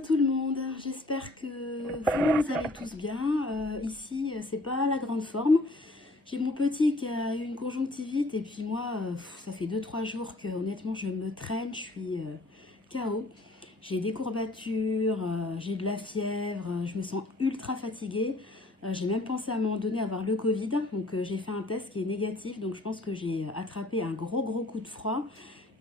tout le monde, j'espère que vous allez tous bien. Ici, c'est pas la grande forme. J'ai mon petit qui a eu une conjonctivite et puis moi, ça fait 2-3 jours que honnêtement je me traîne, je suis KO. J'ai des courbatures, j'ai de la fièvre, je me sens ultra fatiguée. J'ai même pensé à un moment donné avoir le Covid, donc j'ai fait un test qui est négatif, donc je pense que j'ai attrapé un gros coup de froid.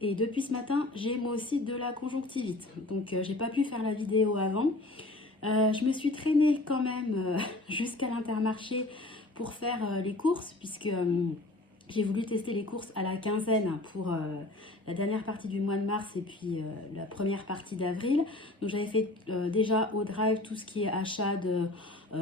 Et depuis ce matin, j'ai moi aussi de la conjonctivite. Donc j'ai pas pu faire la vidéo avant. Je me suis traînée quand même jusqu'à l'Intermarché pour faire les courses, puisque j'ai voulu tester les courses à la quinzaine pour la dernière partie du mois de mars et puis la première partie d'avril. Donc j'avais fait déjà au drive tout ce qui est achat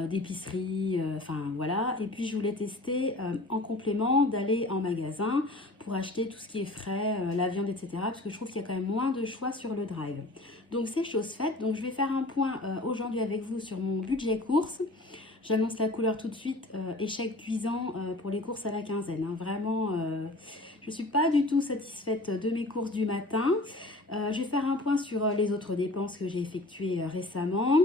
d'épicerie, enfin voilà. Et puis je voulais tester en complément d'aller en magasin pour acheter tout ce qui est frais, la viande, etc. Parce que je trouve qu'il y a quand même moins de choix sur le drive. Donc c'est chose faite. Donc je vais faire un point aujourd'hui avec vous sur mon budget course. J'annonce la couleur tout de suite, échec cuisant pour les courses à la quinzaine. Hein. Vraiment, je ne suis pas du tout satisfaite de mes courses du matin. Je vais faire un point sur les autres dépenses que j'ai effectuées récemment.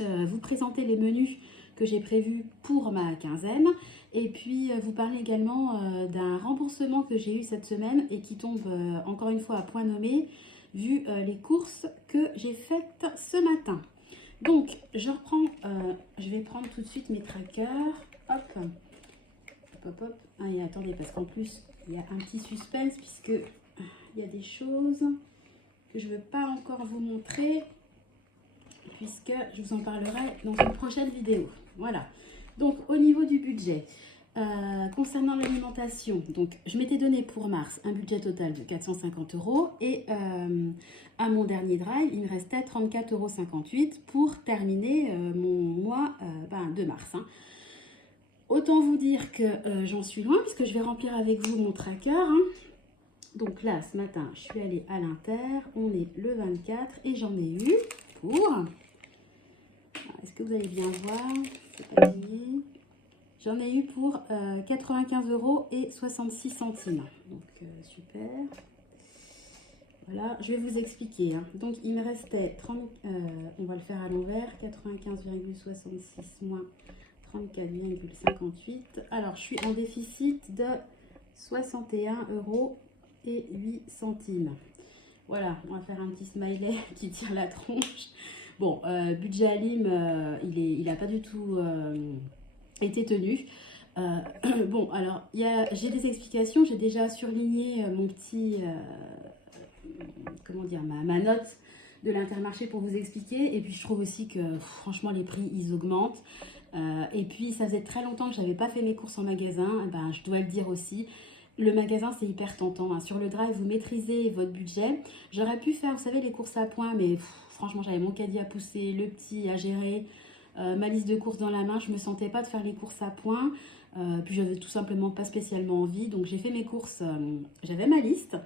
Vous présenter les menus que j'ai prévus pour ma quinzaine. Et puis vous parler également d'un remboursement que j'ai eu cette semaine et qui tombe encore une fois à point nommé vu les courses que j'ai faites ce matin. Donc, je reprends, je vais prendre tout de suite mes trackers. Hop, hop, hop, hop. Ah, et attendez, parce qu'en plus, il y a un petit suspense, puisque il y a des choses que je ne veux pas encore vous montrer, puisque je vous en parlerai dans une prochaine vidéo. Voilà. Donc, au niveau du budget, concernant l'alimentation, donc je m'étais donné pour mars un budget total de 450 € et à mon dernier drive, il me restait 34,58 € pour terminer mon mois de mars. Hein. Autant vous dire que j'en suis loin puisque je vais remplir avec vous mon tracker. Hein. Donc là, ce matin, je suis allée à l'Inter, on est le 24 et j'en ai eu pour... Est-ce que vous allez bien voir? C'est pas gagné. J'en ai eu pour 95,66 €. Donc, super. Voilà, je vais vous expliquer. Hein. Donc, il me restait 30... on va le faire à l'envers. 95,66 moins 34,58. Alors, je suis en déficit de 61,08 €. Voilà, on va faire un petit smiley qui tire la tronche. Bon, budget Alim, il n'a pas du tout... été tenu. Bon, alors, j'ai des explications. J'ai déjà surligné mon petit, comment dire, ma note de l'Intermarché pour vous expliquer. Et puis, je trouve aussi que, franchement, les prix, ils augmentent. Et puis, ça faisait très longtemps que je n'avais pas fait mes courses en magasin. Et ben, je dois le dire aussi. Le magasin, c'est hyper tentant. Hein. Sur le drive, vous maîtrisez votre budget. J'aurais pu faire, vous savez, les courses à points, mais franchement, j'avais mon caddie à pousser, le petit à gérer. Ma liste de courses dans la main, je ne me sentais pas de faire les courses à points, puis j'avais tout simplement pas spécialement envie, donc j'ai fait mes courses, j'avais ma liste,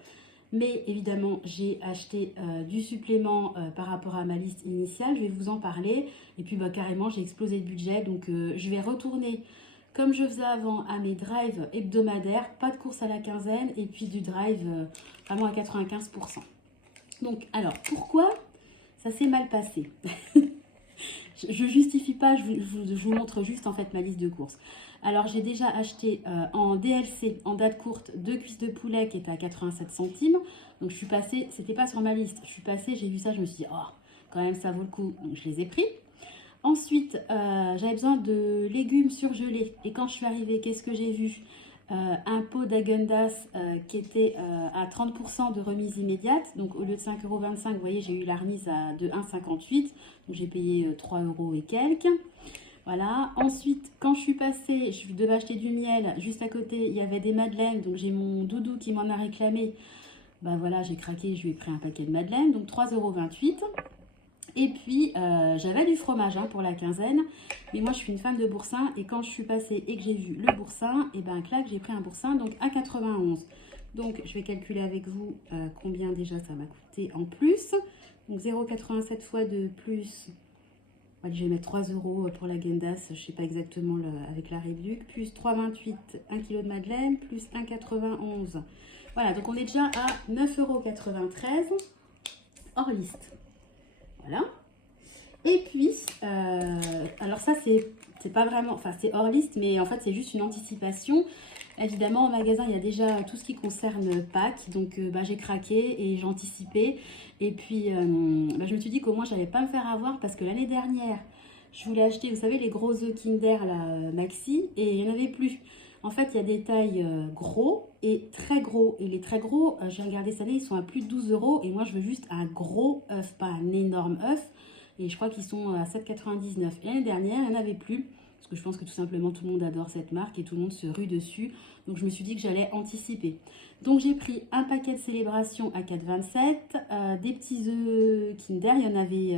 mais évidemment j'ai acheté du supplément par rapport à ma liste initiale, je vais vous en parler, et puis carrément j'ai explosé le budget, donc je vais retourner comme je faisais avant à mes drives hebdomadaires, pas de courses à la quinzaine, et puis du drive vraiment à 95%. Donc alors, pourquoi ça s'est mal passé? Je ne justifie pas, je vous montre juste en fait ma liste de courses. Alors j'ai déjà acheté en DLC, en date courte, 2 cuisses de poulet qui étaient à 87 centimes. Donc je suis passée, c'était pas sur ma liste, je suis passée, j'ai vu ça, je me suis dit, oh, quand même ça vaut le coup. Donc je les ai pris. Ensuite, j'avais besoin de légumes surgelés. Et quand je suis arrivée, qu'est-ce que j'ai vu? Un pot d'Haagen-Dazs qui était à 30% de remise immédiate. Donc au lieu de 5,25 €, vous voyez, j'ai eu la remise de 1,58 €. Donc j'ai payé 3 € et quelques. Voilà. Ensuite, quand je suis passée, je devais acheter du miel. Juste à côté, il y avait des madeleines. Donc j'ai mon doudou qui m'en a réclamé. Ben voilà, j'ai craqué, je lui ai pris un paquet de madeleines. Donc 3,28 €. Et puis, j'avais du fromage hein, pour la quinzaine. Mais moi, je suis une fan de boursin. Et quand je suis passée et que j'ai vu le boursin, et ben clac, j'ai pris un boursin, donc à 91. Donc, je vais calculer avec vous combien déjà ça m'a coûté en plus. Donc, 0,87 fois de plus. Allez, je vais mettre 3 € pour la Gendas. Je ne sais pas exactement avec la réduc. Plus 3,28, 1 kg de madeleine. Plus 1,91. Voilà, donc on est déjà à 9,93 € hors liste. Voilà. Et puis, alors ça, c'est pas vraiment, enfin, c'est hors liste, mais en fait, c'est juste une anticipation. Évidemment, au magasin, il y a déjà tout ce qui concerne Pâques. Donc, j'ai craqué et j'ai anticipé. Et puis, je me suis dit qu'au moins, je n'allais pas me faire avoir parce que l'année dernière, je voulais acheter, vous savez, les gros œufs Kinder, là, Maxi, et il n'y en avait plus. En fait, il y a des tailles gros et très gros. Et les très gros, j'ai regardé cette année, ils sont à plus de 12 euros. Et moi, je veux juste un gros œuf, pas un énorme œuf. Et je crois qu'ils sont à 7,99. Et l'année dernière, il n'y en avait plus. Parce que je pense que tout simplement, tout le monde adore cette marque et tout le monde se rue dessus. Donc, je me suis dit que j'allais anticiper. Donc, j'ai pris un paquet de célébration à 4,27. Des petits œufs Kinder. Il y en avait...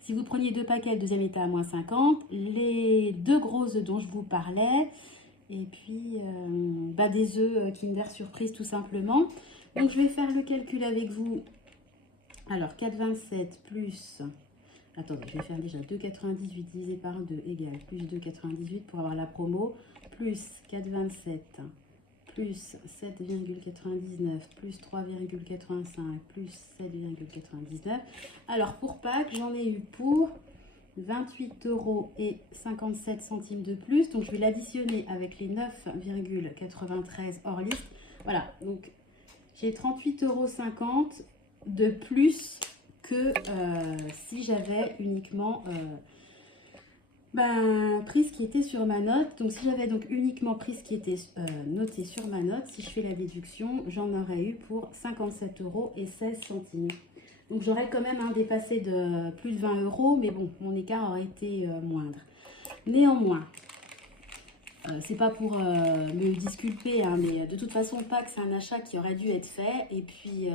si vous preniez 2 paquets, le deuxième était à moins 50. Les 2 gros œufs dont je vous parlais. Et puis, des œufs Kinder Surprise tout simplement. Donc, je vais faire le calcul avec vous. Alors, 4,27 plus... Attendez, je vais faire déjà 2,98 divisé par 2 égale plus 2,98 pour avoir la promo. Plus 4,27 plus 7,99 plus 3,85 plus 7,99. Alors, pour Pâques, j'en ai eu pour 28,57 € de plus. Donc, je vais l'additionner avec les 9,93 hors liste. Voilà, donc j'ai 38,50 € de plus que si j'avais uniquement pris ce qui était sur ma note. Donc, si j'avais donc uniquement pris ce qui était noté sur ma note, si je fais la déduction, j'en aurais eu pour 57,16 €. Donc, j'aurais quand même dépassé de plus de 20 €, mais bon, mon écart aurait été moindre. Néanmoins, c'est pas pour me disculper, hein, mais de toute façon, Pâques, c'est un achat qui aurait dû être fait. Et puis,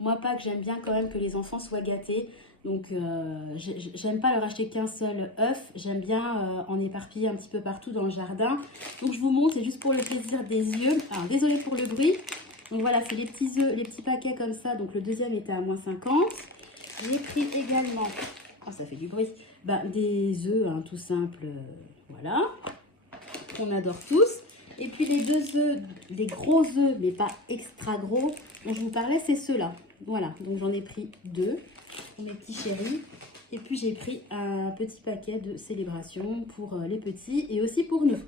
moi, Pâques, j'aime bien quand même que les enfants soient gâtés. Donc, j'aime pas leur acheter qu'un seul œuf. J'aime bien en éparpiller un petit peu partout dans le jardin. Donc, je vous montre, c'est juste pour le plaisir des yeux. Alors, désolée pour le bruit. Donc, voilà, c'est les petits œufs, les petits paquets comme ça. Donc, le deuxième était à moins 50. J'ai pris également, oh, ça fait du bruit, des œufs, hein, tout simple, voilà. On adore tous. Et puis les 2 œufs, les gros œufs, mais pas extra gros, dont je vous parlais, c'est ceux-là. Voilà, donc j'en ai pris 2 pour mes petits chéris. Et puis j'ai pris un petit paquet de célébration pour les petits et aussi pour nous.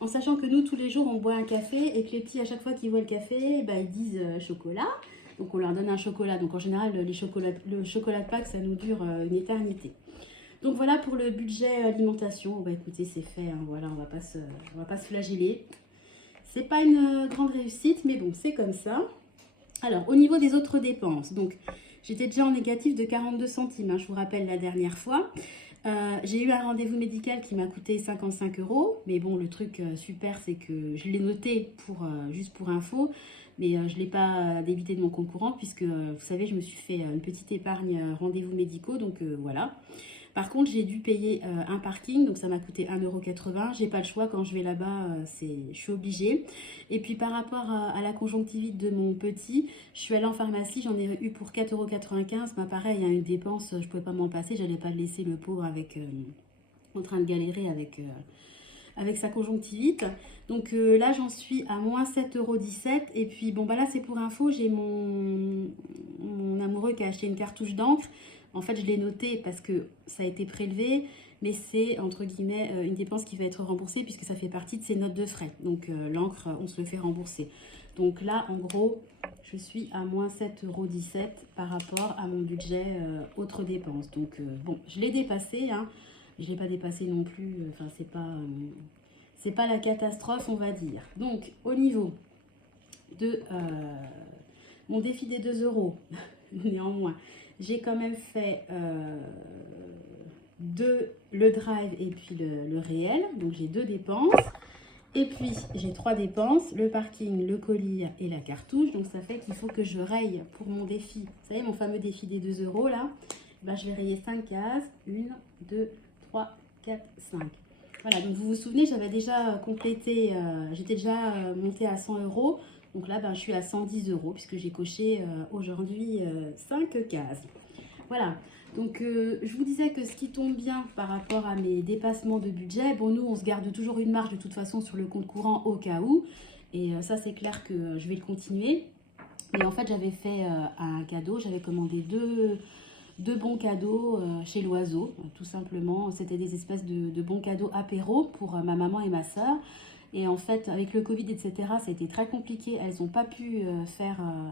En sachant que nous, tous les jours, on boit un café et que les petits, à chaque fois qu'ils voient le café, ils disent chocolat. Donc on leur donne un chocolat. Donc en général, le chocolat de Pâques, ça nous dure une éternité. Donc voilà pour le budget alimentation. Écoutez, c'est fait, hein, voilà, on va pas se flageller. C'est pas une grande réussite, mais bon, c'est comme ça. Alors, au niveau des autres dépenses, donc j'étais déjà en négatif de 42 centimes, hein, je vous rappelle la dernière fois. J'ai eu un rendez-vous médical qui m'a coûté 55 €. Mais bon, le truc super, c'est que je l'ai noté juste pour info. Mais je ne l'ai pas débité de mon compte courant puisque, vous savez, je me suis fait une petite épargne rendez-vous médicaux. Donc, voilà. Par contre, j'ai dû payer un parking, donc ça m'a coûté 1,80 €. J'ai pas le choix, quand je vais là-bas, je suis obligée. Et puis par rapport à la conjonctivite de mon petit, je suis allée en pharmacie, j'en ai eu pour 4,95 €. Pareil, il y a une dépense, je pouvais pas m'en passer, j'allais pas le laisser le pauvre en train de galérer avec sa conjonctivite. Donc là, j'en suis à moins 7,17 €. Et puis bon, là, c'est pour info, j'ai mon amoureux qui a acheté une cartouche d'encre. En fait, je l'ai noté parce que ça a été prélevé, mais c'est entre guillemets une dépense qui va être remboursée puisque ça fait partie de ses notes de frais. Donc l'encre, on se le fait rembourser. Donc là, en gros, je suis à moins 7,17 € par rapport à mon budget autres dépenses. Donc bon, je l'ai dépassé, hein. Je ne l'ai pas dépassé non plus. Enfin, c'est pas la catastrophe, on va dire. Donc, au niveau de mon défi des 2 €, néanmoins, j'ai quand même fait le drive et puis le réel. Donc, j'ai 2 dépenses. Et puis, j'ai 3 dépenses, le parking, le colis et la cartouche. Donc, ça fait qu'il faut que je raye pour mon défi. Vous savez, mon fameux défi des 2 € là. Je vais rayer 5 cases. 1, 2, 3, 4, 5. Voilà, donc vous vous souvenez, j'avais déjà complété, j'étais déjà montée à 100 €. Donc là, je suis à 110 € puisque j'ai coché aujourd'hui 5 cases. Voilà, donc je vous disais que ce qui tombe bien par rapport à mes dépassements de budget, bon, nous, on se garde toujours une marge de toute façon sur le compte courant au cas où. Et ça, c'est clair que je vais le continuer. Mais en fait, j'avais fait un cadeau, j'avais commandé deux de bons cadeaux chez L'Oiseau, tout simplement. C'était des espèces de bons cadeaux apéro pour ma maman et ma soeur. Et en fait, avec le Covid, etc., ça a été très compliqué. Elles n'ont pas pu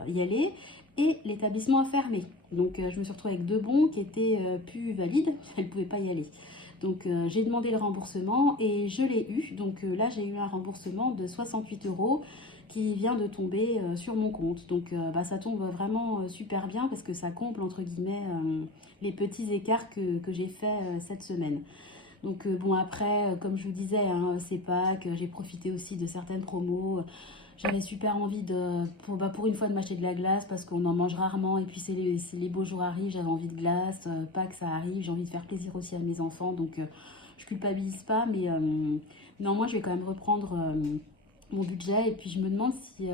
y aller. Et l'établissement a fermé. Donc, je me suis retrouvée avec 2 bons qui étaient plus valides. Elles ne pouvaient pas y aller. Donc, j'ai demandé le remboursement et je l'ai eu. Donc, là, j'ai eu un remboursement de 68 € qui vient de tomber sur mon compte. Donc, ça tombe vraiment super bien parce que ça comble, entre guillemets, les petits écarts que j'ai fait cette semaine. Donc bon après, comme je vous disais, hein, c'est Pâques, j'ai profité aussi de certaines promos. J'avais super envie pour une fois de m'acheter de la glace parce qu'on en mange rarement et puis c'est les beaux jours arrivent, j'avais envie de glace, Pâques ça arrive, j'ai envie de faire plaisir aussi à mes enfants donc je culpabilise pas mais néanmoins je vais quand même reprendre mon budget et puis je me demande si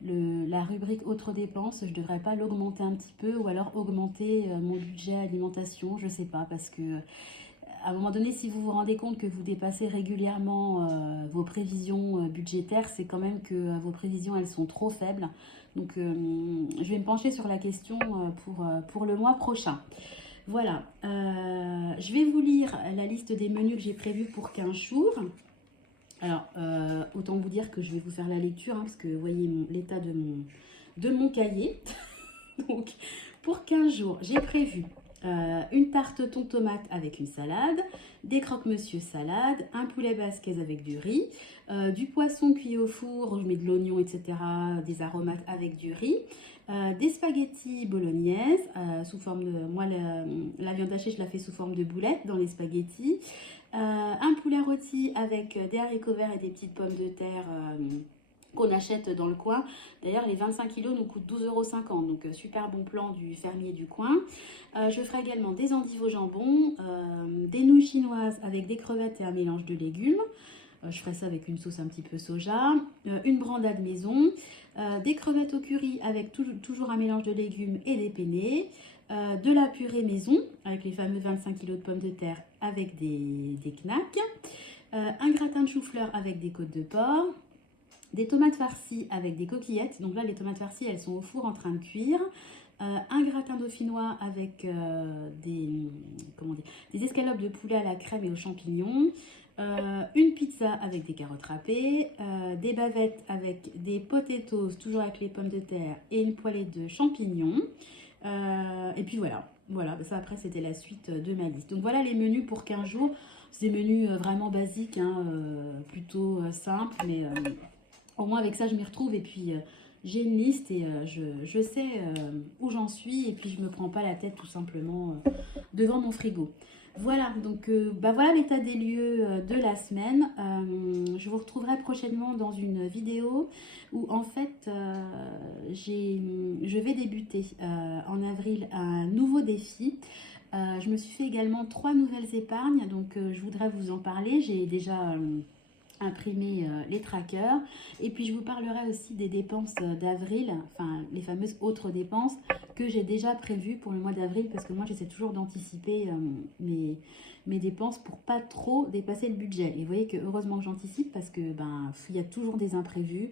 la rubrique autres dépenses, je devrais pas l'augmenter un petit peu ou alors augmenter mon budget alimentation, je sais pas parce que à un moment donné, si vous vous rendez compte que vous dépassez régulièrement vos prévisions budgétaires, c'est quand même que vos prévisions, elles sont trop faibles. Donc, je vais me pencher sur la question pour le mois prochain. Voilà, je vais vous lire la liste des menus que j'ai prévus pour 15 jours. Alors, autant vous dire que je vais vous faire la lecture, hein, parce que vous voyez l'état de mon cahier. Donc, pour 15 jours, j'ai prévu une tarte thon tomate avec une salade, des croque-monsieur salade, un poulet basquez avec du riz, du poisson cuit au four, je mets de l'oignon, etc., des aromates avec du riz, des spaghettis bolognaises, sous forme de... Moi, la viande hachée, je la fais sous forme de boulettes dans les spaghettis, un poulet rôti avec des haricots verts et des petites pommes de terre qu'on achète dans le coin. D'ailleurs, les 25 kilos nous coûtent 12,50 €, donc super bon plan du fermier du coin. Je ferai également des endives au jambon, des nouilles chinoises avec des crevettes et un mélange de légumes. Je ferai ça avec une sauce un petit peu soja, une brandade maison, des crevettes au curry avec toujours un mélange de légumes et des penne, de la purée maison avec les fameux 25 kilos de pommes de terre avec des knacks, un gratin de chou-fleur avec des côtes de porc, des tomates farcies avec des coquillettes. Donc là, les tomates farcies, elles sont au four en train de cuire. Un gratin dauphinois avec des escalopes de poulet à la crème et aux champignons. Une pizza avec des carottes râpées. Des bavettes avec des potatoes, toujours avec les pommes de terre, et une poêlée de champignons. Et puis voilà. Voilà, ça après c'était la suite de ma liste. Donc voilà les menus pour 15 jours. C'est des menus vraiment basiques, hein, plutôt simples, mais... au moins avec ça, je m'y retrouve et puis j'ai une liste et je sais où j'en suis et puis je ne me prends pas la tête tout simplement devant mon frigo. Voilà, donc voilà l'état des lieux de la semaine. Je vous retrouverai prochainement dans une vidéo où en fait je vais débuter en avril un nouveau défi. Je me suis fait également 3 nouvelles épargnes, donc je voudrais vous en parler. J'ai déjà... imprimer les trackers et puis je vous parlerai aussi des dépenses d'avril, enfin les fameuses autres dépenses que j'ai déjà prévues pour le mois d'avril parce que moi j'essaie toujours d'anticiper mes dépenses pour pas trop dépasser le budget et vous voyez que heureusement que j'anticipe parce que il y a toujours des imprévus.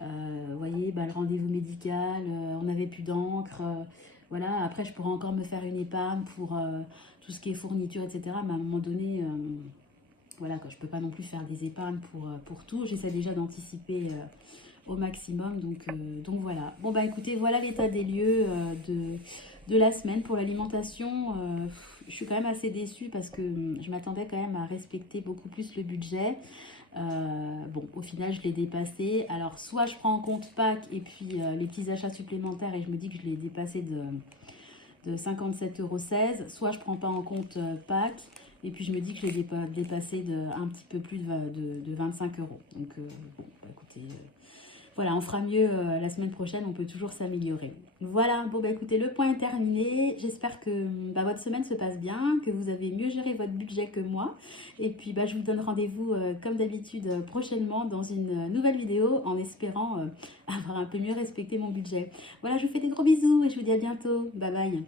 Vous voyez le rendez-vous médical, on n'avait plus d'encre, voilà, après je pourrais encore me faire une épargne pour tout ce qui est fourniture, etc. Mais à un moment donné voilà, je ne peux pas non plus faire des épargnes pour tout. J'essaie déjà d'anticiper au maximum. Donc voilà. Bon, écoutez, voilà l'état des lieux de la semaine pour l'alimentation. Je suis quand même assez déçue parce que je m'attendais quand même à respecter beaucoup plus le budget. Bon, au final, je l'ai dépassé. Alors, soit je prends en compte Pâques et puis les petits achats supplémentaires et je me dis que je l'ai dépassé de 57,16 €. Soit je ne prends pas en compte Pâques. Et puis je me dis que je l'ai dépassé un petit peu plus de 25 €. Donc bon, écoutez, voilà, on fera mieux la semaine prochaine, on peut toujours s'améliorer. Voilà, bon écoutez, le point est terminé. J'espère que votre semaine se passe bien, que vous avez mieux géré votre budget que moi. Et puis je vous donne rendez-vous comme d'habitude prochainement dans une nouvelle vidéo en espérant avoir un peu mieux respecté mon budget. Voilà, je vous fais des gros bisous et je vous dis à bientôt. Bye bye.